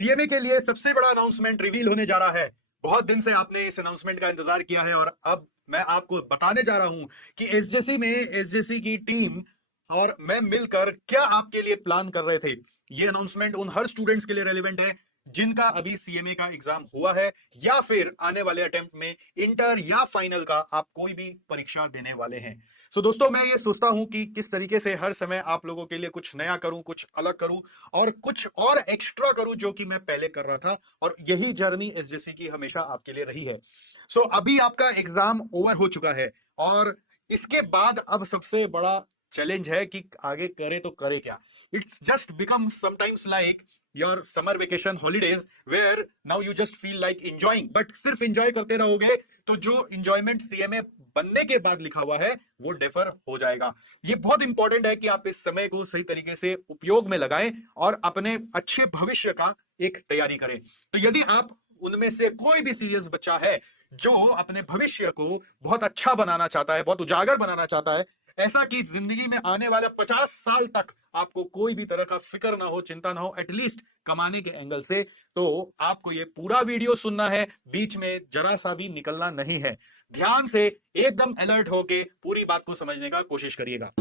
CMA के लिए सबसे बड़ा अनाउंसमेंट रिवील होने जा रहा है। बहुत दिन से आपने इस अनाउंसमेंट का इंतजार किया है और अब मैं आपको बताने जा रहा हूं कि एसजेसी में एसजेसी की टीम और मैं मिलकर क्या आपके लिए प्लान कर रहे थे। ये अनाउंसमेंट उन हर स्टूडेंट्स के लिए रेलिवेंट है जिनका अभी सीएमए का एग्जाम हुआ है या फिर आने वाले अटेम्प्ट में इंटर या फाइनल का आप कोई भी परीक्षा देने वाले हैं। दोस्तों, मैं ये सोचता हूं कि किस तरीके से हर समय आप लोगों के लिए कुछ नया करूं, कुछ अलग करूं और कुछ और एक्स्ट्रा करूं जो कि मैं पहले कर रहा था, और यही जर्नी एसजेसी की हमेशा आपके लिए रही है। अभी आपका एग्जाम ओवर हो चुका है और इसके बाद अब सबसे बड़ा चैलेंज है कि आगे करे तो करे क्या। It's just become sometimes like your summer vacation holidays where now you just feel like enjoying, but सिर्फ एंजॉय करते रहोगे तो जो एंजॉयमेंट सीएमए बनने के बाद लिखा हुआ है वो डिफर हो जाएगा। ये बहुत इंपॉर्टेंट है कि आप इस समय को सही तरीके से उपयोग में लगाएं और अपने अच्छे भविष्य का एक तैयारी करें। तो यदि आप उनमें से कोई भी सीरियस बच्चा है जो अपने भविष्य को बहुत अच्छा बनाना चाहता है, बहुत उजागर बनाना चाहता है, ऐसा कि जिंदगी में आने वाले 50 साल तक आपको कोई भी तरह का फिक्र ना हो, चिंता ना हो, एटलीस्ट कमाने के एंगल से, तो आपको ये पूरा वीडियो सुनना है, बीच में जरा सा भी निकलना नहीं है। ध्यान से एकदम अलर्ट होके पूरी बात को समझने का कोशिश करिएगा।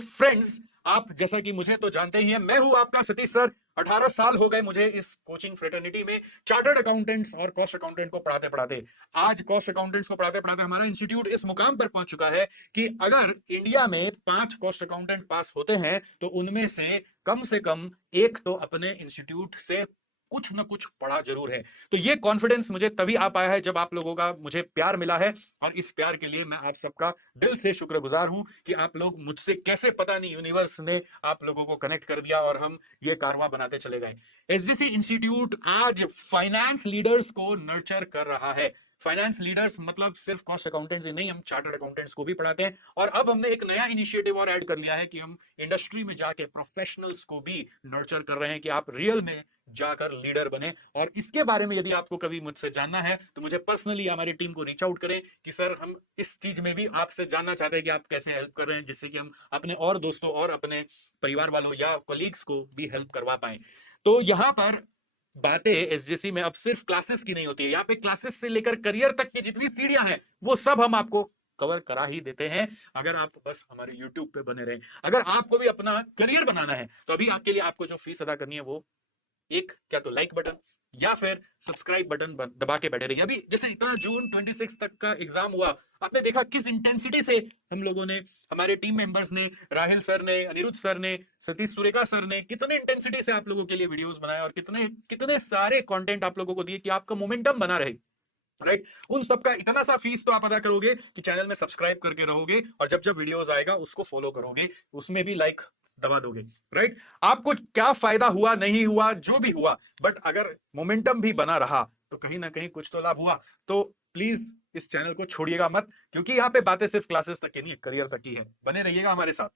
फ्रेंड्स, आप जैसा कि मुझे तो जानते ही हैं, मैं हूं आपका सतीश सर। 18 साल हो गए मुझे इस कोचिंग फ्रेटर्निटी में चार्टर्ड अकाउंटेंट्स और कॉस्ट अकाउंटेंट को पढ़ाते पढ़ाते। आज कॉस्ट अकाउंटेंट्स को पढ़ाते पढ़ाते हमारा इंस्टीट्यूट इस मुकाम पर पहुंच चुका है कि अगर इंडिया में 5 कॉस्ट अकाउंटेंट पास होते हैं तो उनमें से कम एक तो अपने इंस्टीट्यूट से कुछ ना कुछ पढ़ा जरूर है। तो ये कॉन्फिडेंस मुझे तभी आ पाया है जब आप लोगों का मुझे प्यार मिला है, और इस प्यार के लिए मैं आप सबका दिल से शुक्रगुजार हूं कि आप लोग मुझसे कैसे पता नहीं यूनिवर्स ने आप लोगों को कनेक्ट कर दिया और हम ये कारवां बनाते चले गए। एसजीसी इंस्टीट्यूट आज फाइनेंस लीडर्स को नर्चर कर रहा है। फाइनेंस लीडर्स मतलब सिर्फ कॉस्ट अकाउंटेंट्स ही नहीं, हम चार्टर्ड अकाउंटेंट्स को भी पढ़ाते हैं। और अब हमने एक नया इनिशिएटिव और ऐड कर लिया है कि हम इंडस्ट्री में जाके प्रोफेशनल्स को भी नर्चर कर रहे हैं कि आप रियल में जाकर लीडर बने। और इसके बारे में यदि आपको कभी मुझसे जानना है तो मुझे पर्सनली हमारी टीम को रीच आउट करें कि सर हम इस चीज में भी आपसे जानना चाहते हैं कि आप कैसे हेल्प कर रहे हैं, जिससे कि हम अपने और दोस्तों और अपने परिवार वालों या कोलीग्स को भी हेल्प करवा पाए। तो यहां पर बातें एसजेसी में अब सिर्फ क्लासेस की नहीं होती है, यहाँ पे क्लासेस से लेकर करियर तक की जितनी सीढ़ियां हैं वो सब हम आपको कवर करा ही देते हैं, अगर आप बस हमारे YouTube पे बने रहें। अगर आपको भी अपना करियर बनाना है तो अभी आपके लिए आपको जो फीस अदा करनी है वो एक क्या तो लाइक बटन या फिर सब्सक्राइब बटन दबा के बैठे रहिए। अभी जैसे इतना जून 26 तक का एग्जाम हुआ, आपने देखा किस इंटेंसिटी से हम लोगों ने, हमारे टीम मेंबर्स ने, राहिल सर ने, अनिरुद्ध सर ने, सतीश सुरेखा सर ने, कितने इंटेंसिटी से आप लोगों के लिए वीडियोस बनाए और कितने कितने सारे कंटेंट आप लोगों को दिए कि आपका मोमेंटम बना रहे। राइट, उन सबका इतना सा फीस तो आप अदा करोगे कि चैनल में सब्सक्राइब करके रहोगे और जब जब वीडियोस आएगा उसको फॉलो करोगे, उसमें भी लाइक दबा दोगे। राइट, आपको क्या फायदा हुआ नहीं हुआ जो भी हुआ, बट अगर मोमेंटम भी बना रहा तो कहीं ना कहीं कुछ तो लाभ हुआ। तो प्लीज इस चैनल को छोड़िएगा मत, क्योंकि यहाँ पे बातें सिर्फ क्लासेस तक की नहीं, करियर तक की है। बने रहिएगा हमारे साथ।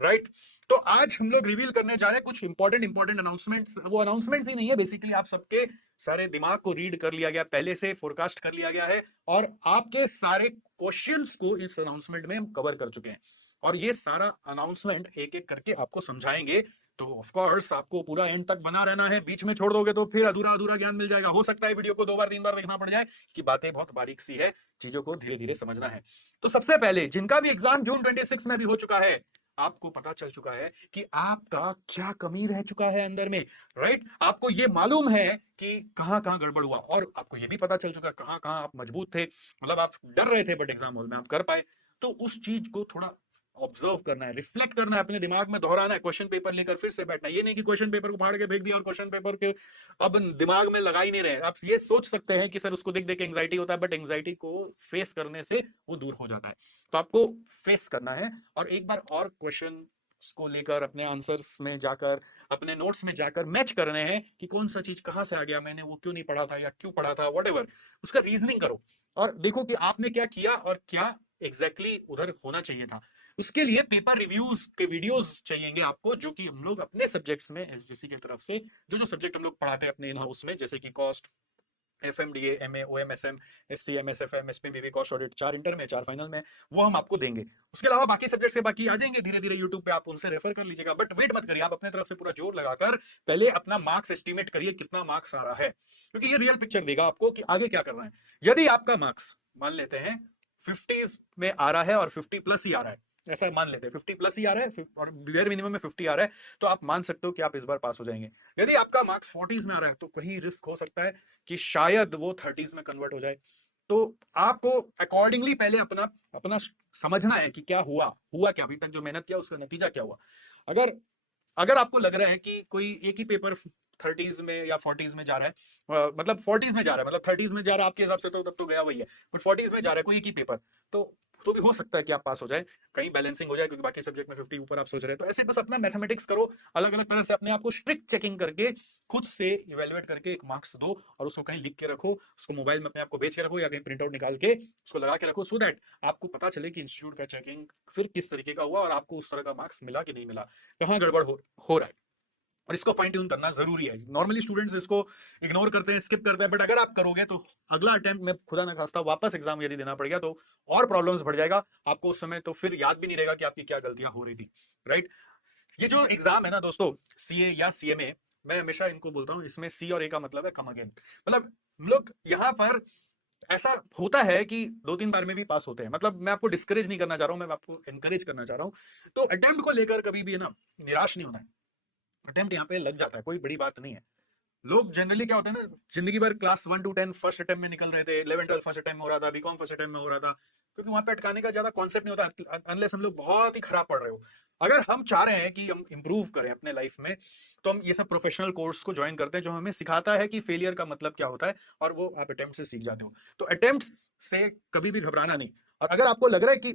राइट, तो आज हम लोग रिवील करने जा रहे हैं कुछ इंपॉर्टेंट अनाउंसमेंट्स। वो अनाउंसमेंट्स ही नहीं है, बेसिकली आप सबके सारे दिमाग को रीड कर लिया गया, पहले से फोरकास्ट कर लिया गया है और आपके सारे क्वेश्चंस को इस अनाउंसमेंट में हम कवर कर चुके हैं। और ये सारा अनाउंसमेंट एक एक करके आपको समझाएंगे, तो ऑफ कोर्स आपको पूरा एंड तक बना रहना है। बीच में छोड़ दोगे तो फिर अधूरा अधूरा ज्ञान मिल जाएगा। हो सकता है वीडियो को 2 बार 3 बार देखना पड़ जाए कि बातें बहुत बारीक सी है, चीजों को धीरे धीरे समझना है। तो सबसे पहले जिनका भी एग्जाम जून 26 में भी हो चुका है, आपको पता चल चुका है कि आपका क्या कमी रह चुका है अंदर में। राइट, आपको ये मालूम है कि कहां कहां गड़बड़ हुआ, और आपको ये भी पता चल चुका कहां कहां आप मजबूत थे, मतलब आप डर रहे थे बट एग्जाम हॉल में आप कर पाए। तो उस चीज को थोड़ा ऑब्जर्व करना है, रिफ्लेक्ट करना है, अपने दिमाग में दोहराना है, क्वेश्चन पेपर लेकर फिर से बैठना है। ये नहीं कि क्वेश्चन पेपर को फाड़ के फेंक दिया और क्वेश्चन पेपर के अब दिमाग में लगा ही नहीं रहे। आप ये सोच सकते हैं कि सर उसको देख देख के एंग्जाइटी होता है, बट एंग्जाइटी को फेस करने से वो दूर हो जाता है। तो आपको फेस करना है और एक बार और क्वेश्चन को लेकर अपने आंसर्स में जाकर, अपने नोट्स में जाकर मैच करने हैं कि कौन सा चीज कहां से आ गया, मैंने वो क्यों नहीं पढ़ा था या क्यों पढ़ा था, व्हाटएवर, उसका रीजनिंग करो और देखो कि आपने क्या किया और क्या एग्जैक्टली उधर होना चाहिए था। उसके लिए पेपर रिव्यूज के वीडियोस चाहिएंगे आपको, जो कि हम लोग अपने सब्जेक्ट्स में एसजेसी की तरफ से जो जो सब्जेक्ट हम लोग पढ़ाते हैं अपने इन हाउस में, जैसे कि cost, FMDA, MA, OMSM, SC, MSFM, SP, BB, cost audit, 4 inter में 4 फाइनल में, वो हम आपको देंगे। उसके अलावा बाकी सब्जेक्ट्स के बाकी आ जाएंगे धीरे धीरे यूट्यूब पे, आप उनसे रेफर कर लीजिएगा। बट वेट मत करिए, आप अपने तरफ से पूरा जोर लगाकर पहले अपना मार्क्स एस्टिमेट करिए कितना मार्क्स आ रहा है, क्योंकि ये रियल पिक्चर देगा आपको कि आगे क्या करना है। यदि आपका मार्क्स मान लेते हैं 50s में आ रहा है और 50 प्लस ही आ रहा है, ऐसा मान लेते हैं 50 प्लस ही आ रहा है और बेयर मिनिमम में 50 आ रहा है, तो आप मान सकते हो कि आप इस बार पास हो जाएंगे। यदि आपका मार्क्स 40s में आ रहा है तो कहीं रिस्क हो सकता है कि शायद वो 30s में कन्वर्ट हो जाए। तो आपको अकॉर्डिंगली पहले अपना अपना समझना है कि क्या हुआ क्या, अभी तक जो मेहनत किया उसका नतीजा क्या हुआ। अगर अगर आपको लग रहा है कि कोई एक ही पेपर 30s में या 40s में जा रहा है, मतलब 40s में जा रहा है, मतलब 30s में जा रहा है आपके हिसाब से, तो तब तो गया वही है, बट 40s में जा रहा है कोई एक ही पेपर, तो भी हो सकता है कि आप पास हो जाए, कहीं बैलेंसिंग हो जाए, क्योंकि बाकी सब्जेक्ट में 50 ऊपर आप सोच रहे हैं। तो ऐसे बस अपना मैथमेटिक्स करो, अलग अलग तरह से अपने आप को स्ट्रिक्ट चेकिंग करके खुद से इवेलुएट करके एक मार्क्स दो, और उसको कहीं लिख के रखो, उसको मोबाइल में अपने आप को बेच के रखो या कहीं प्रिंट आउट निकाल के उसको लगा के रखो, सो दैट आपको पता चले कि इंस्टीट्यूट का चेकिंग फिर किस तरीके का हुआ और आपको उस तरह का मार्क्स मिला कि नहीं मिला, कहाँ गड़बड़ हो रहा है, और इसको फाइन ट्यून करना जरूरी है। नॉर्मली स्टूडेंट्स इसको इग्नोर करते हैं, स्किप करते हैं, बट अगर आप करोगे तो अगला अटेम्प्ट में खुदा ना खास्ता वापस एग्जाम यदि देना पड़ गया तो और प्रॉब्लम्स बढ़ जाएगा आपको उस समय, तो फिर याद भी नहीं रहेगा कि आपकी क्या गलतियां हो रही थी, राइट। ये जो एग्जाम है ना दोस्तों, सीए या सीएमए, मैं हमेशा इनको बोलता हूँ, इसमें सी और ए का मतलब है कम अगेन, मतलब हम लोग यहाँ पर ऐसा होता है कि 2-3 बार में भी पास होते हैं, मतलब मैं आपको डिस्करेज नहीं करना चाह रहा हूँ, मैं आपको एनकरेज करना चाह रहा हूँ। तो अटेम्प्ट को लेकर कभी भी है ना निराश नहीं होना है, अटेम्प्ट यहाँ पे लग जाता है, कोई बड़ी बात नहीं है। लोग जनरली क्या होते हैं ना, जिंदगी भर क्लास 1 to 10 फर्स्ट अटेम्प्ट में निकल रहे थे, 11-12 फर्स्ट अटेम्प्ट में हो रहा था, बीकॉम फर्स्ट अटेम्प्ट में हो रहा था, क्योंकि वहां पे अटकाने का ज्यादा कॉन्सेप्ट नहीं होता, अनलेस हम लोग बहुत ही खराब पढ़ रहे हो। अगर हम चाह रहे हैं कि हम इंप्रूव करें अपने लाइफ में, तो हम ये सब प्रोफेशनल कोर्स को ज्वाइन करते हैं जो हमें सिखाता है कि फेलियर का मतलब क्या होता है, और वो आप अटेम्प्ट से सीख जाते हो। तो अटेम्प्ट से कभी भी घबराना नहीं, और अगर आपको लग रहा है कि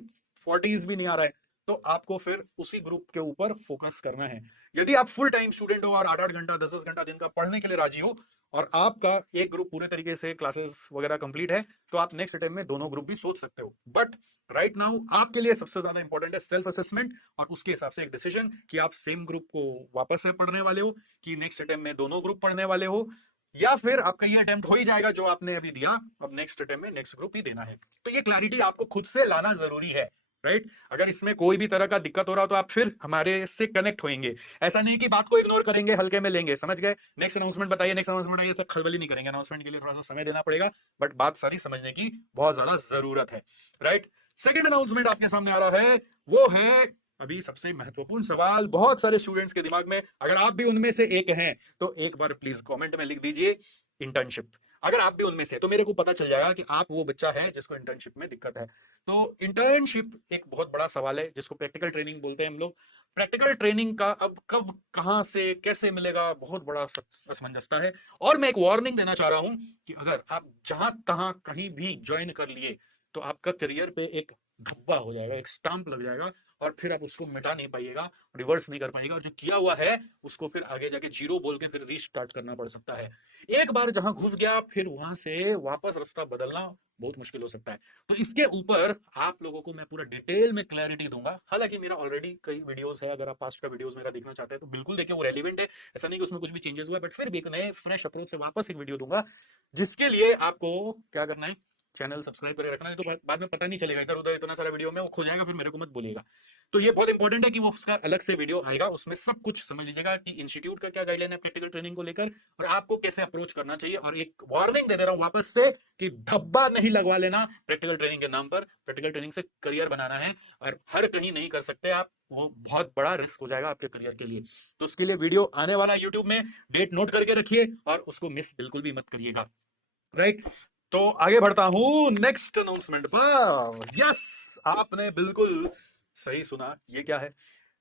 40s भी नहीं आ रहा है, तो आपको फिर उसी ग्रुप के ऊपर फोकस करना है। यदि आप फुल टाइम स्टूडेंट हो और 8-8 घंटा 10-10 घंटा दिन का पढ़ने के लिए राजी हो, और आपका एक ग्रुप पूरे तरीके से क्लासेस वगैरह कंप्लीट है, तो आप नेक्स्ट अटेम्प्ट में दोनों ग्रुप भी सोच सकते हो। बट राइट नाउ आपके लिए सबसे ज्यादा इंपॉर्टेंट है सेल्फ असेसमेंट, और उसके हिसाब से एक डिसीजन कि आप सेम ग्रुप को वापस से पढ़ने वाले हो, कि नेक्स्ट अटेम्प्ट में दोनों ग्रुप पढ़ने वाले हो, या फिर आपका ये अटेम्प्ट हो ही जाएगा जो आपने अभी दिया, अब नेक्स्ट अटेम्प्ट में नेक्स्ट ग्रुप ही देना है। तो ये क्लैरिटी आपको खुद से लाना जरूरी है, राइट। अगर इसमें कोई भी तरह का दिक्कत हो रहा हो तो आप फिर हमारे से कनेक्ट होंगे, ऐसा नहीं कि बात को इग्नोर करेंगे, हल्के में लेंगे, समझ गए। नेक्स्ट अनाउंसमेंट बताइए, नेक्स्ट अनाउंसमेंट बताइए, सब खलबली नहीं करेंगे, अनाउंसमेंट के लिए थोड़ा सा समय देना पड़ेगा, बट बात सारी समझने की बहुत ज्यादा जरूरत है, राइट। सेकंड अनाउंसमेंट आपके सामने आ रहा है, वो है अभी सबसे महत्वपूर्ण सवाल बहुत सारे स्टूडेंट्स के दिमाग में, अगर आप भी उनमें से एक हैं तो एक बार प्लीज कमेंट में लिख दीजिए इंटर्नशिप। अगर आप भी उनमें से, तो मेरे को पता चल जाएगा कि आप वो बच्चा है जिसको इंटर्नशिप में दिक्कत है। तो इंटर्नशिप एक बहुत बड़ा सवाल है जिसको प्रैक्टिकल ट्रेनिंग बोलते हैं हम लोग। प्रैक्टिकल ट्रेनिंग का अब कब कहां से कैसे मिलेगा, बहुत बड़ा असमंजसता है। और मैं एक वार्निंग देना चाह रहा हूं कि अगर आप जहां तहां कहीं भी ज्वाइन कर लिए तो आपका करियर पे एक धब्बा हो जाएगा, एक स्टाम्प लग जाएगा, और फिर आप उसको मिटा नहीं पाइएगा, रिवर्स नहीं कर पाएगा, और जो किया हुआ है उसको फिर आगे जाके जीरो बोल के फिर रीस्टार्ट करना पड़ सकता है। एक बार जहां घुस गया फिर वहां से वापस रास्ता बदलना बहुत मुश्किल हो सकता है। तो इसके ऊपर आप लोगों को मैं पूरा डिटेल में क्लैरिटी दूंगा। हालांकि मेरा ऑलरेडी कई वीडियोस है, अगर आप पास्ट का वीडियोस मेरा देखना चाहते हैं तो बिल्कुल देखिए, वो रेलिवेंट है, ऐसा नहीं कि उसमें कुछ भी चेंजेस हुआ है, बट फिर भी एक नए फ्रेश अप्रोच से वापस एक वीडियो दूंगा, जिसके लिए आपको क्या करना है, चैनल सब्सक्राइब करके रखना है, तो बाद में पता नहीं चलेगा, इधर उधर इतना सारा वीडियो में वो खो जाएगा, फिर मेरे को मत बोलिएगा। तो ये बहुत इंपॉर्टेंट है कि वो उसका अलग से वीडियो आएगा, उसमें सब कुछ समझ लीजिएगा कि इंस्टीट्यूट का क्या गाइडलाइन है प्रैक्टिकल ट्रेनिंग को लेकर, और आपको कैसे अप्रोच करना चाहिए। और एक वार्निंग दे दे रहा हूं वापस से कि धब्बा नहीं लगवा लेना प्रैक्टिकल ट्रेनिंग के नाम पर। प्रैक्टिकल ट्रेनिंग से करियर बनाना है, और हर कहीं नहीं कर सकते आप, वो बहुत बड़ा रिस्क हो जाएगा आपके करियर के लिए। तो उसके लिए वीडियो आने वाला यूट्यूब में, डेट नोट करके रखिए और उसको मिस बिल्कुल भी मत करिएगा, राइट। तो आगे बढ़ता हूं नेक्स्ट अनाउंसमेंट पर। यस, आपने बिल्कुल सही सुना। ये क्या है,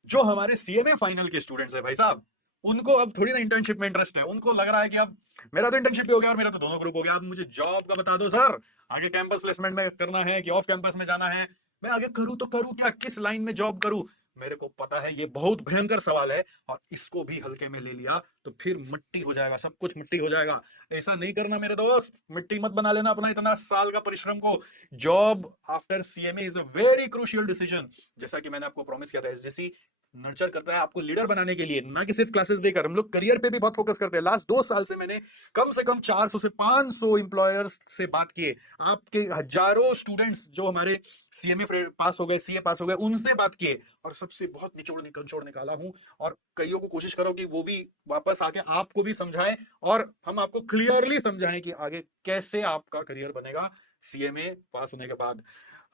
जो हमारे सीएमए फाइनल के स्टूडेंट्स हैं भाई साहब, उनको अब थोड़ी ना इंटर्नशिप में इंटरेस्ट है, उनको लग रहा है कि अब मेरा तो इंटर्नशिप भी हो गया और मेरा तो दोनों ग्रुप हो गया, अब मुझे जॉब का बता दो सर, आगे कैंपस प्लेसमेंट में करना है कि ऑफ कैंपस में जाना है, मैं आगे करूं तो करूं क्या, किस लाइन में जॉब करूं। मेरे को पता है ये बहुत भयंकर सवाल है, और इसको भी हल्के में ले लिया तो फिर मिट्टी हो जाएगा, सब कुछ मिट्टी हो जाएगा। ऐसा नहीं करना मेरे दोस्त, मिट्टी मत बना लेना अपना इतना साल का परिश्रम को। Job after CMA is a very crucial decision, जैसा कि मैंने आपको प्रॉमिस किया था, एसजीसी नर्चर करता है आपको लीडर बनाने के लिए, ना कि सिर्फ क्लासेस देकर। हम लोग करियर पे भी बहुत फोकस करते हैं। लास्ट 2 साल से मैंने कम से कम 400 से 500 एम्प्लॉयर्स से बात किए, आपके हजारों स्टूडेंट्स जो हमारे सीएमए पास हो गए, सीए पास हो गए, उनसे बात किए और सबसे बहुत निचोड़ निकाला हूं। और कईयों को कोशिश करो कि वो भी वापस आके आपको भी समझाएं और हम आपको क्लियरली समझाएं कि आगे कैसे आपका करियर बनेगा सीएमए पास होने के बाद।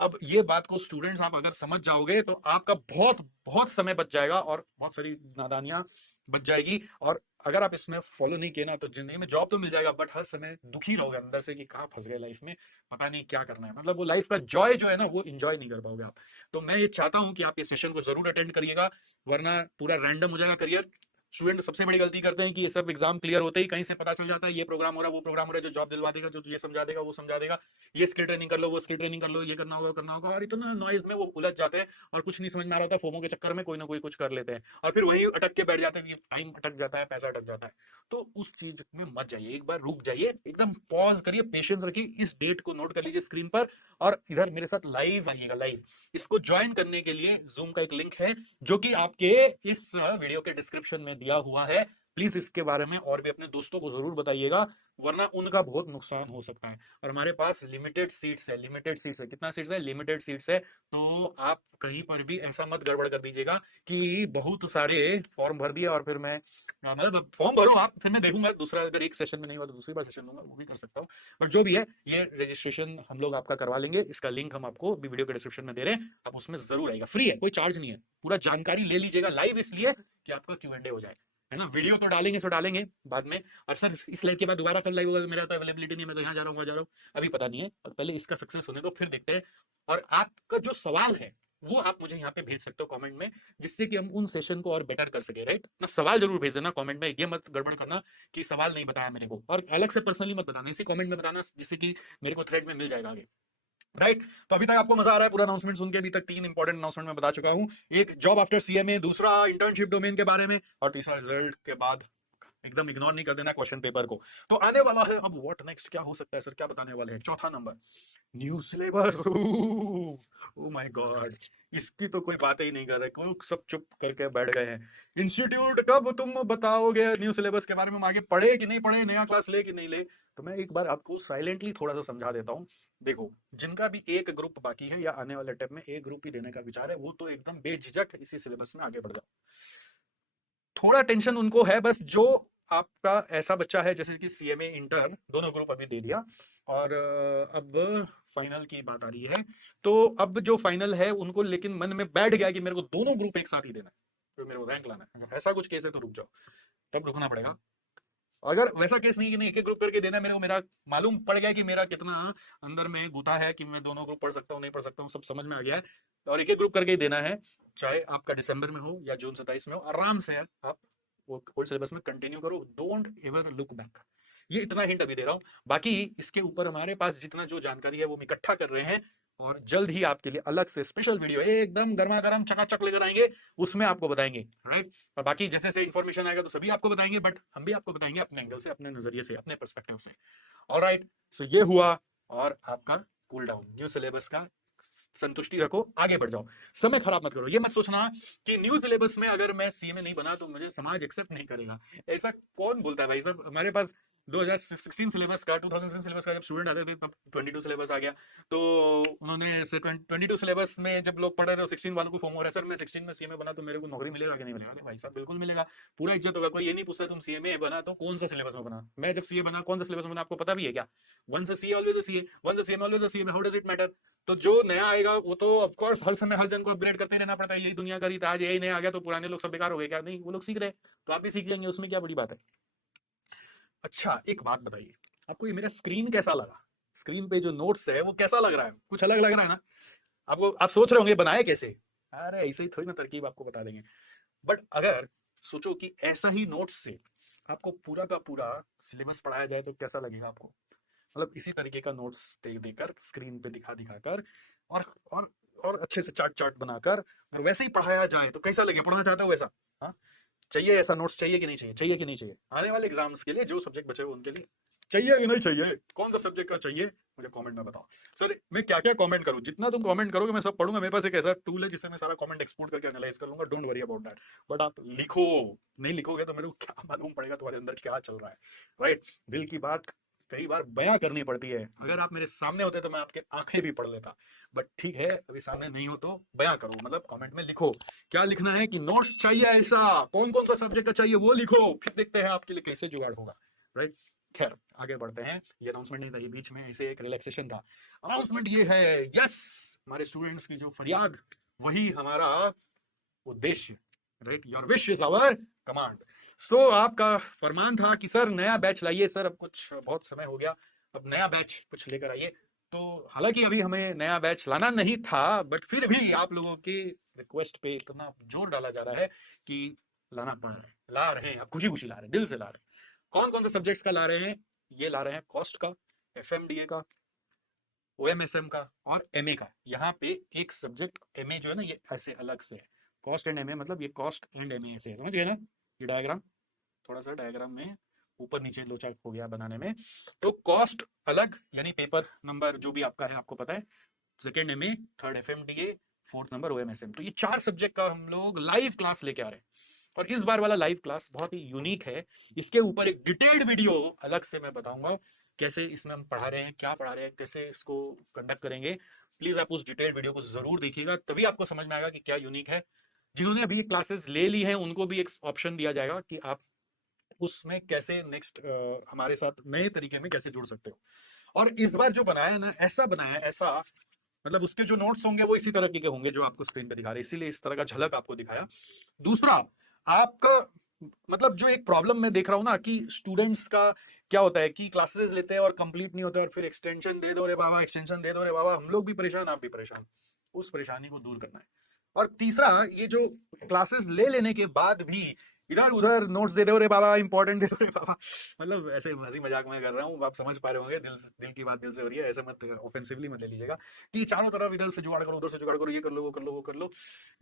अब ये बात को स्टूडेंट्स आप अगर समझ जाओगे तो आपका बहुत बहुत समय बच जाएगा और बहुत सारी नादानियां बच जाएगी। और अगर आप इसमें फॉलो नहीं किए ना तो जिंदगी में जॉब तो मिल जाएगा, बट हर समय दुखी रहोगे अंदर से कि कहाँ फंस गए लाइफ में, पता नहीं क्या करना है। मतलब वो लाइफ का जॉय जो है ना वो एंजॉय नहीं कर पाओगे आप। तो मैं ये चाहता हूं कि आप ये सेशन को जरूर अटेंड करिएगा, वरना पूरा रैंडम हो जाएगा करियर। स्टूडेंट सबसे बड़ी गलती करते हैं कि ये सब एग्जाम क्लियर होते ही कहीं से पता चल जाता है ये प्रोग्राम हो रहा है, वो प्रोग्राम हो रहा है, जो जॉब दिलवा देगा, जो ये समझा देगा, वो समझा देगा, ये स्किल ट्रेनिंग कर लो, वो स्किल ट्रेनिंग कर लो, ये करना होगा करना होगा, और इतना नॉइज में वो उलझ जाते हैं और कुछ नहीं समझ में आ रहा होता। फोमो के चक्कर में कोई ना कोई कुछ कर लेते हैं और फिर वहीं अटक के बैठ जाते हैं, टाइम अटक जाता है, पैसा अटक जाता है। तो उस चीज में मत जाइए, एक बार रुक जाइए, एकदम पॉज करिए, पेशेंस रखिए, इस डेट को नोट कर लीजिए स्क्रीन पर और इधर मेरे साथ लाइव आइएगा। लाइव इसको ज्वाइन करने के लिए जूम का एक लिंक है जो कि आपके इस वीडियो के डिस्क्रिप्शन में दिया हुआ है। प्लीज इसके बारे में और भी अपने दोस्तों को जरूर बताइएगा, वरना उनका बहुत नुकसान हो सकता है। और हमारे पास लिमिटेड सीट्स है, लिमिटेड सीट्स है। कितना सीट्स है? लिमिटेड सीट्स है। तो आप कहीं पर भी ऐसा मत गड़बड़ कर दीजिएगा कि बहुत सारे फॉर्म भर दिए और फिर मैं मतलब फॉर्म भरो आप, फिर मैं देखूंगा दूसरा, अगर एक सेशन में नहीं हुआ तो दूसरी बार सेशन दूंगा, वो भी कर सकता हूँ। बट जो भी है, ये रजिस्ट्रेशन हम लोग आपका करवा लेंगे। इसका लिंक हम आपको भी वीडियो के डिस्क्रिप्शन में दे रहे हैं, आप उसमें जरूर आएगा, फ्री है, कोई चार्ज नहीं है। पूरा जानकारी ले लीजिएगा लाइव, इसलिए कि आपका Q&A हो जाए, है ना। वीडियो तो डालेंगे, सो डालेंगे बाद में। और सर इस लाइव के बाद दोबारा कल लाइव होगा, मेरा तो अवेलेबिलिटी नहीं है, मैं तो यहाँ जा रहा हूँ वहाँ जा रहा हूँ, अभी पता नहीं है। और पहले इसका सक्सेस होने दो, फिर देखते हैं। और आपका जो सवाल है वो आप मुझे यहाँ पे भेज सकते हो कमेंट में, जिससे कि हम उन सेशन को और बेटर कर सके, राइट। ना सवाल जरूर भेज देना कमेंट में, ये मत गड़बड़ करना कि सवाल नहीं बताया मेरे को, और अलग से पर्सनली मत बताना, इसी कमेंट में बताना, जिससे कि मेरे को थ्रेड में मिल जाएगा आगे, राइट। तो अभी तक आपको मजा आ रहा है पूरा अनाउंसमेंट सुन के? अभी तक 3 इंपॉर्टेंट अनाउंसमेंट मैं बता चुका हूं, एक जॉब आफ्टर सीएमए, दूसरा इंटर्नशिप डोमेन के बारे में, और तीसरा रिजल्ट के बाद। एकदम इग्नोर नहीं कर देना क्वेश्चन पेपर को। तो आने वाला है अब व्हाट नेक्स्ट, क्या हो सकता है सर, क्या बताने वाले हैं? चौथा number, new syllabus. Oh my God, इसकी तो कोई बात ही नहीं कर रहे, कोई सब चुप करके बैठ गए हैं। इंस्टीट्यूट कब तुम बताओगे न्यू सिलेबस के बारे में, हम आगे पढ़े कि नहीं पढ़े, नया क्लास ले कि नहीं ले? तो मैं एक बार आपको साइलेंटली थोड़ा सा समझा देता हूँ। देखो, जिनका भी एक ग्रुप बाकी है या आने वाले टाइम में एक ग्रुप ही देने का विचार है, वो तो एकदम बेझिझक इसी सिलेबस में आगे बढ़ जाओ। थोड़ा टेंशन उनको है बस जो आपका ऐसा बच्चा है जैसे कि सीएमए इंटर्न, दोनों ग्रुप अभी दे दिया और अब फाइनल की बात आ रही है। तो अब जो फाइनल है उनको लेकिन मन में बैठ गया कि मेरे को दोनों ग्रुप एक साथ ही देना है, तो मेरे को रैंक लाना है। ऐसा कुछ केस है तो रुक जाओ, तब रुकना पड़ेगा। अगर वैसा केस नहीं कि नहीं एक एक ग्रुप करके देना है मेरे को, मेरा मालूम पड़ गया कि मेरा कितना अंदर में गुता है कि मैं दोनों ग्रुप पढ़ सकता हूँ नहीं पढ़ सकता हूँ, सब समझ में आ गया है, और एक एक ग्रुप करके ही देना है, चाहे आपका दिसंबर में हो या जून 27 में हो, आराम से आप वो ओल्ड सिलेबस में कंटिन्यू करो, डोंट एवर लुक बैक। ये इतना हिंट अभी दे रहा हूँ, बाकी इसके ऊपर हमारे पास जितना जो जानकारी है वो हम इकट्ठा कर रहे हैं और जल्द ही आपके लिए अलग से स्पेशल वीडियो एकदम गर्मा गर्म चकाचक लेकर आएंगे, उसमें आपको बताएंगे, राइट। और बाकी जैसे जैसे इन्फॉर्मेशन आएगा तो सभी आपको बताएंगे, बट हम भी आपको बताएंगे अपने एंगल से, अपने नजरिए से, अपने पर्सपेक्टिव से। ऑलराइट, सो ये हुआ और आपका कूल डाउन, न्यू सिलेबस का संतुष्टि रखो, आगे बढ़ जाओ, समय खराब मत करो। ये मत सोचना कि न्यू सिलेबस में अगर मैं सीएमए नहीं बना तो मुझे समाज एक्सेप्ट नहीं करेगा। ऐसा कौन बोलता है भाई साहब? हमारे पास 2016 सिलेबस का, 2016 सिलेबस का जब स्टूडेंट आते थे तब 22 सिलेबस आ गया, तो उन्होंने से 22 सिलेबस में जब लोग पढ़ रहे थे 16 वालों को फॉर्म हो रहा है, सर मैं 16 में सीएमए बना तो मेरे को नौकरी मिलेगा कि नहीं मिलेगा? भाई साहब बिल्कुल मिलेगा, पूरा इज्जत होगा। कोई ये नहीं पूछता तुम सीएमए बना तो कौन सा सिलेबस में बना। मैं जब सीए बना कौन सा सिलेबस में बना आपको पता भी है क्या? Once CA always a CA, once CMA always a CMA, how does it matter? तो जो नया आएगा वो तो ऑफ कोर्स हर समय हर जन को अपग्रेड करते रहना पड़ता है, यही दुनिया का रीत। आज यही नया आ गया तो पुराने लोग सब बेकार हो गए क्या? नहीं, वो लोग सीख रहे, तो आप भी सीख लेंगे, उसमें क्या बड़ी बात है। अच्छा एक बात बताइए, आपको ये मेरा स्क्रीन कैसा लगा? स्क्रीन पे जो नोट्स है वो कैसा लग रहा है? कुछ अलग लग रहा है ना आपको? आप सोच रहे होंगे बनाए कैसे? अरे ऐसे ही थोड़ी ना तरकीब आपको बता देंगे। बट अगर सोचो कि ऐसा ही नोट्स से आपको पूरा का पूरा सिलेबस पढ़ाया जाए तो कैसा लगेगा आपको? मतलब इसी तरीके का नोट्स दे देकर, स्क्रीन पे दिखा दिखाकर और और और अच्छे से चार्ट चार्ट बनाकर अगर वैसे ही पढ़ाया जाए तो कैसा लगे? पढ़ना चाहते हो वैसा? हाँ, चाहिए ऐसा नोट्स? चाहिए कि नहीं चाहिए? चाहिए कि नहीं चाहिए? आने वाले एग्जाम्स के लिए जो सब्जेक्ट बचे हुए उनके लिए चाहिए कि नहीं चाहिए, कौन सा सब्जेक्ट का चाहिए, मुझे कमेंट में बताओ। सर मैं क्या क्या कमेंट करूं, जितना तुम कमेंट करोगे मैं सब पढ़ूंगा। मेरे पास एक ऐसा टूल है जिससे मैं सारा कमेंट एक्सपोर्ट करके एनालाइज कर लूंगा, don't worry about that. But आप लिखो, नहीं लिखोगे तो मेरे को क्या मालूम पड़ेगा तुम्हारे अंदर क्या चल रहा है, राइट। दिल की बात कई बार बयां करनी पड़ती है। अगर आप मेरे सामने होते तो मैं आपके आंखें भी पढ़ लेता, बट ठीक है अभी सामने नहीं हो तो बयां करो, मतलब कमेंट में लिखो क्या लिखना है, कि नोट्स चाहिए ऐसा, कौन कौन सा सब्जेक्ट का चाहिए वो लिखो, फिर देखते हैं आपके लिए कैसे जुगाड़ होगा, राइट। खैर आगे बढ़ते हैं। ये अनाउंसमेंट नहीं था, ये बीच में ऐसे एक रिलैक्सेशन था। अनाउंसमेंट ये है, यस, हमारे स्टूडेंट्स की जो फरियाद वही हमारा उद्देश्य, right. Your wish is our command. So आपका फरमान था कि सर नया बैच लाइए, सर अब कुछ बहुत समय हो गया, अब नया बैच कुछ लेकर आइए। तो हालांकि अभी हमें नया बैच लाना नहीं था, बट फिर भी आप लोगों की रिक्वेस्ट पे इतना जोर डाला जा रहा है कि लाना पड़ रहा है, ला रहे हैं, आप खुशी खुशी ला रहे हैं, दिल से ला रहे हैं। कौन कौन से सब्जेक्ट्स का ला रहे हैं, ये ला रहे हैं कॉस्ट का, एफएमडीए का, ओएमएसएम का और एमए का। यहाँ पे एक सब्जेक्ट एमए जो है ना, ये ऐसे अलग से है, कॉस्ट एंड एमए, मतलब ये कॉस्ट एंड एमए ऐसे है, समझ गए ना। ये डायग्राम, थोड़ा सा डायग्राम में ऊपर नीचे लोचा हो गया बनाने में। तो कॉस्ट अलग, यानी पेपर नंबर जो भी आपका है आपको पता है, second MA, third FMDA, fourth number OMSM. तो ये 4 सब्जेक्ट का हम लोग लाइव क्लास लेके आ रहे हैं। और इस बार वाला लाइव क्लास बहुत ही यूनिक है। इसके ऊपर एक डिटेल्ड वीडियो अलग से मैं बताऊंगा, कैसे इसमें हम पढ़ा रहे हैं, क्या पढ़ा रहे हैं, कैसे इसको कंडक्ट करेंगे। प्लीज आप उस डिटेल्ड वीडियो को जरूर देखिएगा, तभी आपको समझ में आएगा कि क्या यूनिक है। जिन्होंने अभी ये क्लासेस ले ली हैं उनको भी एक ऑप्शन दिया जाएगा कि आप उसमें कैसे नेक्स्ट हमारे साथ नए तरीके में कैसे जुड़ सकते हो। और इस बार जो बनाया है ना, ऐसा बनाया है, ऐसा मतलब उसके जो नोट्स होंगे वो इसी तरह के होंगे जो आपको स्क्रीन पे दिखा रहे हैं, इसीलिए इस तरह का झलक आपको दिखाया। दूसरा, आपका मतलब जो एक प्रॉब्लम मैं देख रहा हूं ना, कि स्टूडेंट्स का क्या होता है कि क्लासेस लेते हैं और कंप्लीट नहीं होते, और फिर एक्सटेंशन दे दो रे बाबा, एक्सटेंशन दे दो रे बाबा, हम लोग भी परेशान, आप भी परेशान। उस परेशानी को दूर करना है। और तीसरा, ये जो क्लासेस ले लेने के बाद भी इधर उधर नोट्स दे दो रे बाबा, इंपॉर्टेंट दे दो रे बाबा, मतलब ऐसे हंसी मजाक में कर रहा हूँ, आप समझ पा रहे होंगे, दिल की बात दिल से हो रही है, ऐसा मत ऑफेंसिवली मत ले लीजिएगा कि चारों तरफ इधर से जुगाड़ करो, उधर से जुगाड़ करो, ये कर लो, वो कर लो, वो कर लो।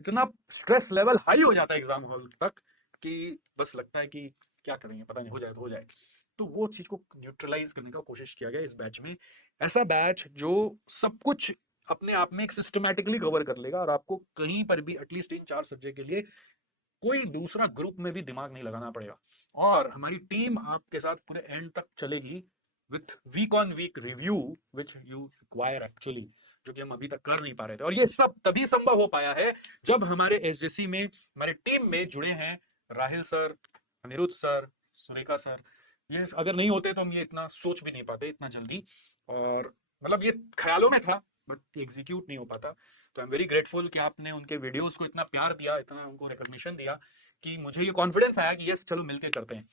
इतना स्ट्रेस लेवल हाई हो जाता है एग्जाम हॉल तक कि बस लगता है कि क्या करेंगे, पता नहीं, हो जाए तो हो जाए। तो वो चीज को न्यूट्रलाइज करने का कोशिश किया गया इस बैच में। ऐसा बैच जो सब कुछ अपने आप में एक सिस्टमैटिकली कवर कर लेगा, और आपको कहीं पर भी एटलीस्ट इन 4 सब्जेक्ट के लिए कोई दूसरा ग्रुप में भी दिमाग नहीं लगाना पड़ेगा। और हमारी टीम आपके साथ पूरे एंड तक चलेगी with week on week review which you require actually, जो कि हम अभी तक कर नहीं पा रहे थे। और ये सब तभी संभव हो पाया है जब हमारे एसजेसी में, हमारे टीम में जुड़े हैं Rahil sir, Aniruddh sir, Surekha sir. ये अगर नहीं होते तो हम ये इतना सोच भी नहीं पाते इतना जल्दी, और मतलब ये ख्यालों में था बट एग्जीक्यूट नहीं हो पाता। तो आई एम वेरी ग्रेटफुल कि आपने उनके वीडियोस को इतना प्यार दिया, इतना उनको रिकॉग्निशन दिया, कि मुझे ये कॉन्फिडेंस आया कि यस चलो मिलके करते हैं।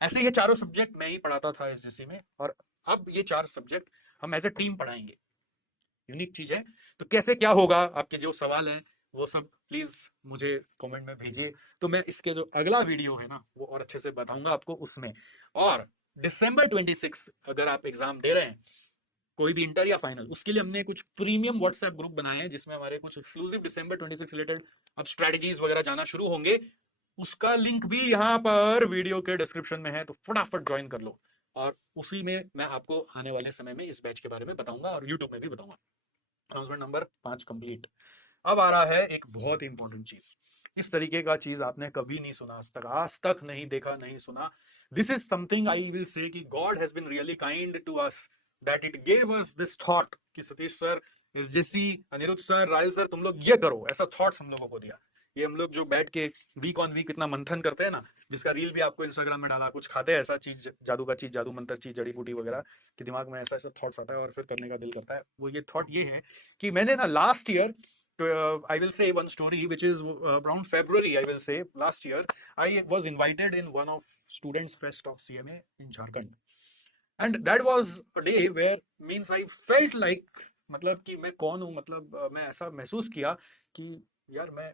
ऐसे ये चारों सब्जेक्ट मैं ही पढ़ाता था एसजेसी में, और अब ये 4 सब्जेक्ट हम एज ए टीम पढ़ाएंगे। यूनिक चीज है। तो कैसे क्या होगा, आपके जो सवाल हैं वो सब प्लीज मुझे कमेंट में भेजिए, तो मैं इसके जो अगला वीडियो है ना वो और अच्छे से बताऊंगा आपको उसमें। और दिसंबर 26 अगर आप एग्जाम दे रहे हैं, कोई भी इंटर या फाइनल, उसके लिए हमने कुछ प्रीमियम व्हाट्सएप ग्रुप बनाए हैं जिसमें हमारे कुछ एक्सक्लूसिव दिसंबर 26 रिलेटेड अब स्ट्रेटजीज वगैरह जाना शुरू होंगे। उसका लिंक भी यहाँ पर वीडियो के डिस्क्रिप्शन में है, तो फटाफट ज्वाइन कर लो। और उसी में मैं आपको आने वाले समय में इस बैच के बारे में बताऊंगा और यूट्यूब में भी बताऊंगा। Announcement number 5 complete. अब आ रहा है एक बहुत ही इंपॉर्टेंट चीज। इस तरीके का चीज आपने कभी नहीं सुना आज तक नहीं देखा, नहीं सुना। This is something I will say कि God has been really kind to us, that it gave us this thought कि Satish sir, SJC, Aniruddha sir, Rayal sir, तुम लोग ये करो, ऐसा थॉट्स हम लोगों को दिया। ये हम लोग जो बैठ के वीक ऑन वीक इतना मंथन करते हैं ना, जिसका रील भी आपको इंस्टाग्राम में डाला, कुछ खाते हैं ऐसा चीज, जादू का चीज, जादू मंत्र चीज, जड़ी बूटी वगैरह, कि दिमाग में ऐसा ऐसा थॉट्स आता है और फिर करने का दिल करता है। वो ये थॉट ये है कि मैंने ना last year, I will say one story which is around February, I will say last year I was invited in one of students fest of CMA in Jharkhand, and that was a day where means I felt like, मतलब कि मैं कौन हूँ, मतलब मैं ऐसा महसूस किया कि यार मैं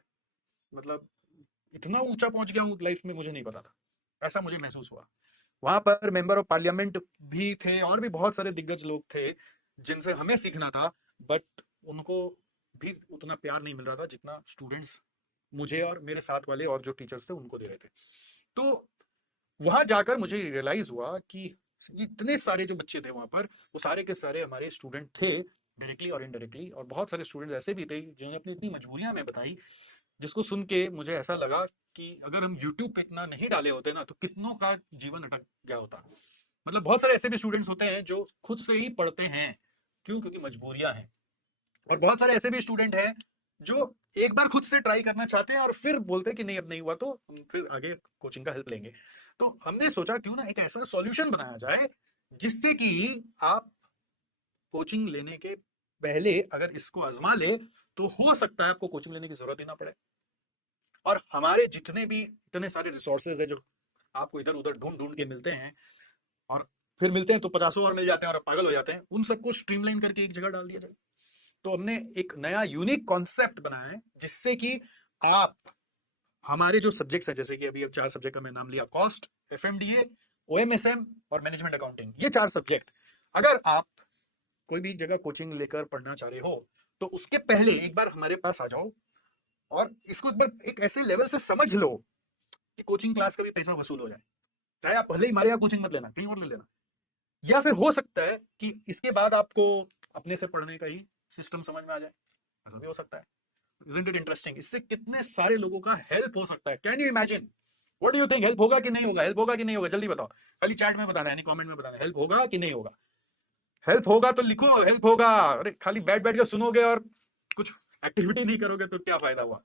मतलब इतना ऊंचा पहुंच गया हूँ लाइफ में, मुझे नहीं पता था, ऐसा मुझे महसूस हुआ। वहां पर मेंबर ऑफ पार्लियामेंट भी थे और भी बहुत सारे दिग्गज लोग थे जिनसे हमें सीखना था, बट उनको भी उतना प्यार नहीं मिल रहा था जितना स्टूडेंट्स मुझे और मेरे साथ वाले और जो टीचर्स थे उनको दे रहे थे। तो वहां जाकर मुझे रियलाइज हुआ कि ये इतने सारे जो बच्चे थे वहां पर, वो सारे के सारे हमारे स्टूडेंट थे, डायरेक्टली और इनडायरेक्टली। और बहुत सारे स्टूडेंट ऐसे भी थे जिन्होंने अपनी इतनी मजबूरियां हमें बताई, जिसको सुन के मुझे ऐसा लगा कि अगर हम यूट्यूब पे इतना नहीं डाले होते ना, तो कितनों का जीवन अटक गया होता। मतलब बहुत सारे ऐसे भी स्टूडेंट्स होते हैं जो खुद से ही पढ़ते हैं, क्यों? क्योंकि मजबूरियां हैं। और बहुत सारे ऐसे भी स्टूडेंट हैं जो एक बार खुद से ट्राई करना चाहते हैं और फिर बोलते हैं कि नहीं अब नहीं हुआ तो हम फिर आगे कोचिंग का हेल्प लेंगे। तो हमने सोचा क्यों ना एक ऐसा सॉल्यूशन बनाया जाए जिससे कि आप कोचिंग लेने के पहले अगर इसको आजमा ले तो हो सकता है आपको कोचिंग लेने की जरूरत ही ना पड़े। और हमारे जितने भी इतने सारे रिसोर्सेज है जो आपको इधर उधर ढूंढ ढूंढ के मिलते हैं, और फिर मिलते हैं तो 50 और मिल जाते हैं और पागल हो जाते हैं, उन सबको स्ट्रीमलाइन करके एक जगह डाल दिया जाए। तो हमने एक नया यूनिक कॉन्सेप्ट बनाया है जिससे कि आप हमारे जो सब्जेक्ट्स हैं, जैसे कि अभी अब 4 सब्जेक्ट का मैं नाम लिया, कॉस्ट, एफएमडीए, ओएमएसएम और मैनेजमेंट अकाउंटिंग, ये 4 सब्जेक्ट अगर आप कोई भी जगह कोचिंग लेकर पढ़ना चाह रहे हो तो उसके पहले एक बार हमारे पास आ जाओ और इसको एक बार एक ऐसे लेवल से समझ लो कि कोचिंग क्लास का भी पैसा वसूल हो जाए। चाहे आप भले ही हमारे यहाँ कोचिंग मत लेना, कहीं और ले लेना, या फिर हो सकता है कि इसके बाद आपको अपने से पढ़ने का ही सिस्टम समझ में आ जाए, ऐसा भी हो सकता है। Isn't it interesting? इससे कितने सारे लोगों का हेल्प हो सकता है। Can you imagine? What do you think? Help होगा कि नहीं होगा? हेल्प होगा कि नहीं होगा? जल्दी बताओ, खाली चैट में बताना है, यानी कमेंट में बताना है, हेल्प होगा कि नहीं होगा? हेल्प होगा तो लिखो हेल्प होगा। अरे खाली बैठ बैठ के सुनोगे और कुछ एक्टिविटी नहीं करोगे तो क्या फायदा हुआ?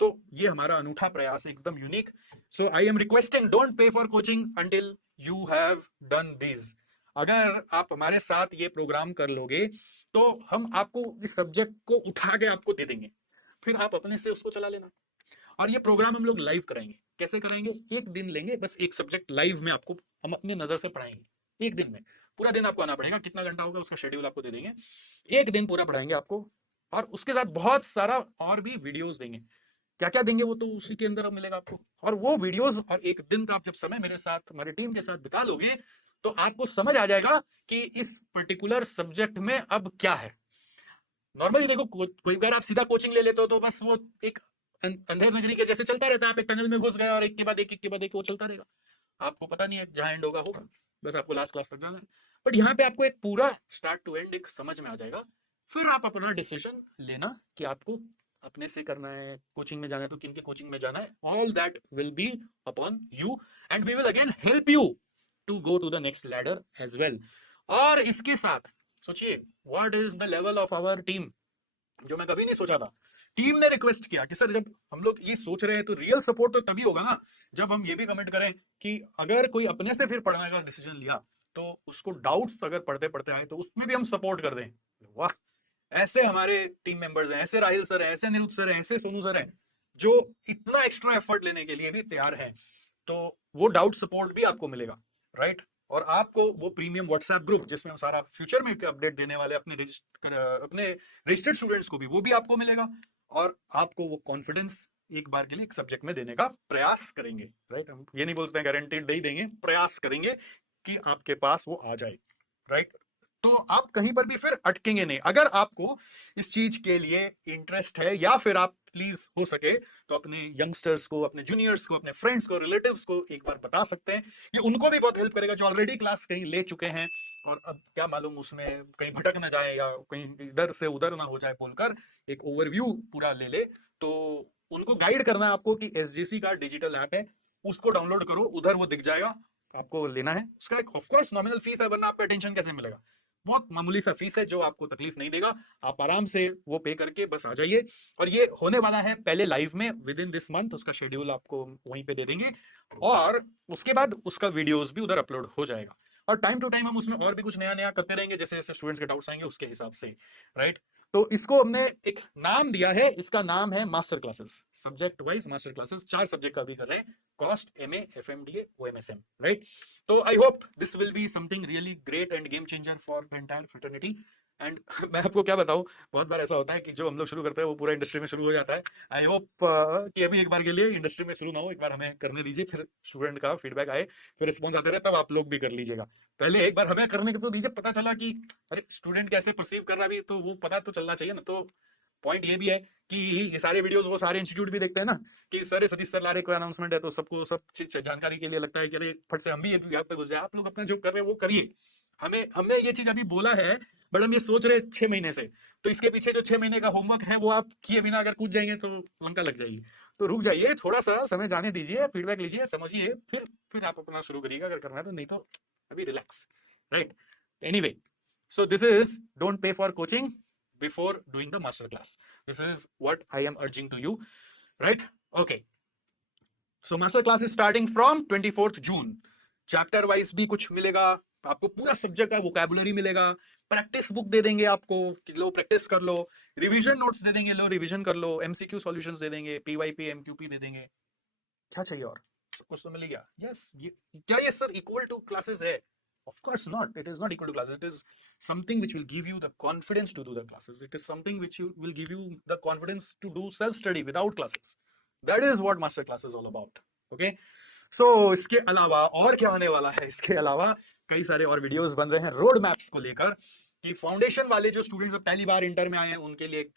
तो ये हमारा अनूठा प्रयास है, एकदम unique. So I am requesting, don't pay for coaching until you have done this. अगर आप हमारे साथ ये प्रोग्राम कर लोगे तो हम आपको इस सब्जेक्ट को उठा के आपको दे देंगे, फिर आप अपने से उसको चला लेना। और ये प्रोग्राम हम लोग लाइव कराएंगे। कैसे कराएंगे? एक दिन लेंगे, बस एक सब्जेक्ट लाइव में आपको हम अपनी नजर से पढ़ाएंगे। एक दिन में पूरा दिन आपको आना पड़ेगा, कितना घंटा होगा उसका शेड्यूल आपको दे देंगे। एक दिन पूरा पढ़ाएंगे आपको, और उसके साथ बहुत सारा और भी वीडियोस देंगे। क्या क्या देंगे वो तो उसी के अंदर मिलेगा आपको। और वो वीडियोस और एक दिन का आप जब समय मेरे साथ, हमारी टीम के साथ बिता लोगे तो आपको समझ आ जाएगा कि इस पर्टिकुलर सब्जेक्ट में अब क्या है। नॉर्मली देखो, कोई बार आप सीधा कोचिंग ले लेते हो तो बस वो एक अंधेर नगरी के जैसे चलता रहता है। आप एक टनल में घुस गए और एक के बाद एक के बाद एक वो चलता रहेगा, आपको पता नहीं है जहां एंड होगा होगा, बस आपको लास्ट क्लास तक जाना है। बट यहाँ पे आपको एक पूरा स्टार्ट टू एंड एक समझ में आ जाएगा। फिर आप अपना डिसीजन लेना कि आपको अपने से करना है, कोचिंग में जाना है तो किन के कोचिंग में जाना है। All that will be upon you, and we will again help you to go to the next ladder as well. और इसके साथ सोचिए, what is the level of our team, जो मैं कभी नहीं सोचा था। टीम ने रिक्वेस्ट किया कि सर जब हम लोग ये सोच रहे हैं तो रियल सपोर्ट तो तभी होगा ना जब हम ये भी कमेंट करें कि अगर कोई अपने से फिर पढ़ने का डिसीजन लिया तो उसको डाउट्स अगर पढ़ते पढ़ते आए तो उसमें भी हम सपोर्ट कर दें। वाह, ऐसे हमारे टीम मेंबर्स हैं, ऐसे राहिल सर हैं, ऐसे निरुद्ध सर हैं, ऐसे सोनू सर हैं जो इतना एक्स्ट्रा एफर्ट लेने के लिए भी तैयार हैं। तो वो डाउट सपोर्ट भी आपको मिलेगा, राइट? और आपको वो प्रीमियम व्हाट्सएप ग्रुप जिसमें हम सारा फ्यूचर में अपडेट देने वाले अपने रजिस्टर्ड स्टूडेंट्स को भी, वो भी आपको मिलेगा। और आपको वो कॉन्फिडेंस एक बार के लिए एक सब्जेक्ट में देने का प्रयास करेंगे, राइट? हम ये नहीं बोलते हैं गारंटीड नहीं देंगे, प्रयास करेंगे कि आपके पास वो आ जाए, राइट? तो आप कहीं पर भी फिर अटकेंगे नहीं। अगर आपको इस चीज के लिए इंटरेस्ट है, या फिर आप प्लीज हो सके तो अपने यंगस्टर्स को, अपने जूनियर्स को, अपने फ्रेंड्स को, रिलेटिव्स को एक बार बता सकते हैं। ये उनको भी बहुत हेल्प करेगा जो ऑलरेडी क्लास कहीं ले चुके हैं और अब क्या मालूम उसमें कहीं भटक ना जाए या कहीं इधर से उधर ना हो जाए, बोलकर एक ओवरव्यू पूरा ले ले। तो उनको गाइड करना है आपको कि एसजीसी का डिजिटल ऐप है, उसको डाउनलोड करो, उधर वो दिख जाएगा, आपको लेना है। उसका एक ऑफ कोर्स नॉमिनल फीस है, वरना आपको अटेंशन कैसे मिलेगा? बहुत मामूली सा फीस है जो आपको तकलीफ नहीं देगा, आप आराम से वो पे करके बस आ जाइए। और ये होने वाला है पहले लाइव में विद इन दिस मंथ, उसका शेड्यूल आपको वहीं पे दे देंगे और उसके बाद उसका वीडियोस भी उधर अपलोड हो जाएगा। और टाइम टू टाइम हम उसमें और भी कुछ नया नया करते रहेंगे जैसे जैसे स्टूडेंट्स के डाउट्स आएंगे उसके हिसाब से, राइट? तो इसको हमने एक नाम दिया है, इसका नाम है master classes, subject wise master classes. 4 subject का भी कर रहे हैं, कॉस्ट, एमए, एफएमडीए, ओएमएसएम, राइट? तो I hope this will be something really great end game changer for the entire fraternity. And मैं आपको क्या बताऊं, बहुत बार ऐसा होता है कि जो हम लोग शुरू करते हैं वो पूरा इंडस्ट्री में शुरू हो जाता है। आई होप कि अभी एक बार के लिए इंडस्ट्री में शुरू ना हो, एक बार हमें करने दीजिए, फिर स्टूडेंट का फीडबैक आए, फिर रिस्पॉन्स आते रहे, तब आप लोग भी कर लीजिएगा। पहले एक बार हमें करने के तो दीजिए, पता चला कि अरे स्टूडेंट कैसे परसीव कर रहा है, अभी तो वो पता तो चलना चाहिए ना। तो पॉइंट ये भी है कि ये सारे वीडियोस वो सारे इंस्टीट्यूट भी देखते हैं ना कि सर सतीश सर ला रहे कोई अनाउंसमेंट है, तो सबको सब चीज जानकारी के लिए लगता है कि अरे फट से हम भी यहाँ पे घुस जाए। आप लोग अपना जो कर रहे हैं वो करिए। हमें हमने ये चीज अभी बोला है, बट हम ये सोच रहे 6 महीने से, तो इसके पीछे जो 6 महीने का होमवर्क है वो आप किए बिना अगर कूद जाएंगे तो लंका लग जाएगी। तो रुक जाइए, थोड़ा सा समय जाने दीजिए, फीडबैक लीजिए, समझिए, फिर आप अपना शुरू करिएगा अगर करना है तो, नहीं तो अभी relax, right. Anyway, so this is, don't pay for coaching before doing the master class. This is what I am urging to you, right? Okay, so master class is starting from 24th June. Chapter wise भी कुछ मिलेगा आपको, पूरा subject का vocabulary मिलेगा, practice book दे देंगे आपको कि लो प्रैक्टिस कर लो, रिवीजन नोट्स दे देंगे, लो रिवीजन कर लो, एमसीक्यू सॉल्यूशंस दे देंगे, पीवाईपी एमक्यूपी दे देंगे। क्या चाहिए और, सब कुछ तो मिल गया। यस, क्या ये सर इक्वल टू क्लासेस है? Of course not. It is not equal to classes. It is something which will give you the confidence to do the classes. It is something which will give you the confidence to do self-study without classes. That is what master class is all about. Okay? So इसके अलावा और क्या आने वाला है? इसके अलावा कई सारे और वीडियोस बन रहे हैं रोड मैप्स को लेकर, कि फाउंडेशन वाले जो स्टूडेंट्स अब पहली बार इंटर में आए हैं उनके लिए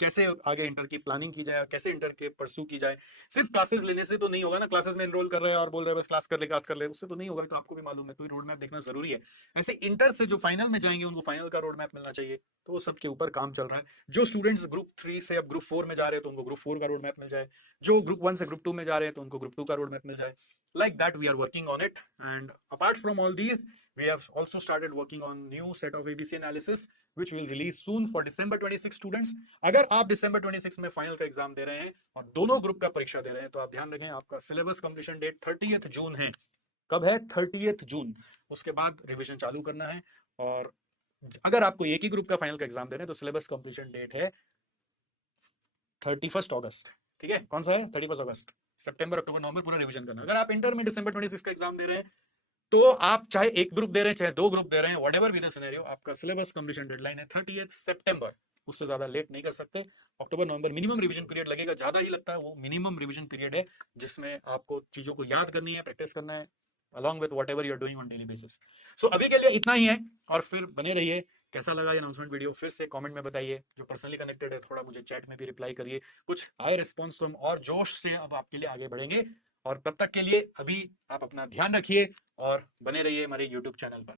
कैसे आगे इंटर की प्लानिंग की जाए, कैसे इंटर के परसू की जाए। सिर्फ क्लासेस लेने से तो नहीं होगा ना, क्लासेस में एनरोल कर रहे हैं और बोल रहे हैं बस क्लास कर ले, उससे तो नहीं होगा। तो आपको भी मालूम है, तो रोड मैप देखना जरूरी है। ऐसे इंटर से जो फाइनल में जाएंगे उनको फाइनल का रोड मैप मिलना चाहिए, तो वो सबके ऊपर काम चल रहा है। जो स्टूडेंट्स ग्रुप 3 से अब ग्रुप 4 में जा रहे हैं तो उनको ग्रुप 4 का रोड मैप मिल जाए, जो ग्रुप 1 से ग्रुप 2 में जा रहे हैं तो उनको ग्रुप 2 का रोड मैप मिल जाए। Like that we are working on it, and apart from all these we have also started working on new set of ABC analysis which will release soon for December 26 students. अगर आप December 26 में final का exam दे रहे हैं और दोनों group का परीक्षा दे रहे हैं तो आप ध्यान रखें आपका सिलेबस कंप्लीशन डेट 30th जून है। कब है? 30th जून। उसके बाद रिवीजन चालू करना है। और अगर आपको एक ही ग्रुप का फाइनल का एग्जाम दे रहे हैं तो सिलेबस कंप्लीशन डेट है 31st अगस्त। ठीक है, कौन सा है? 31st अगस्त। सितंबर अक्टूबर नवंबर पूरा रिवीजन करना। अगर आप इंटर में December 26 का एग्जाम दे रहे हैं तो आप चाहे एक ग्रुप दे रहे हैं चाहे दो ग्रुप दे रहे हैं, व्हाटएवर बी द सिनेरियो, आपका सिलेबस कंप्लीशन डेडलाइन है 30th सितंबर। उससे ज्यादा लेट नहीं कर सकते। अक्टूबर नवंबर मिनिमम रिवीजन पीरियड लगेगा, ज्यादा ही लगता है, वो मिनिमम रिवीजन पीरियड है जिसमें आपको चीजों को याद करनी है, प्रैक्टिस करना है along with whatever you are doing on daily basis. So अभी के लिए इतना ही है, और फिर बने रहिए। कैसा लगा ये अनाउंसमेंट वीडियो फिर से कमेंट में बताइए। जो पर्सनली कनेक्टेड है थोड़ा मुझे चैट में भी रिप्लाई करिए, कुछ आए रिस्पॉन्स तो हम और जोश से अब आपके लिए आगे बढ़ेंगे। और तब तक के लिए अभी आप अपना ध्यान रखिए और बने रहिए हमारे YouTube चैनल पर।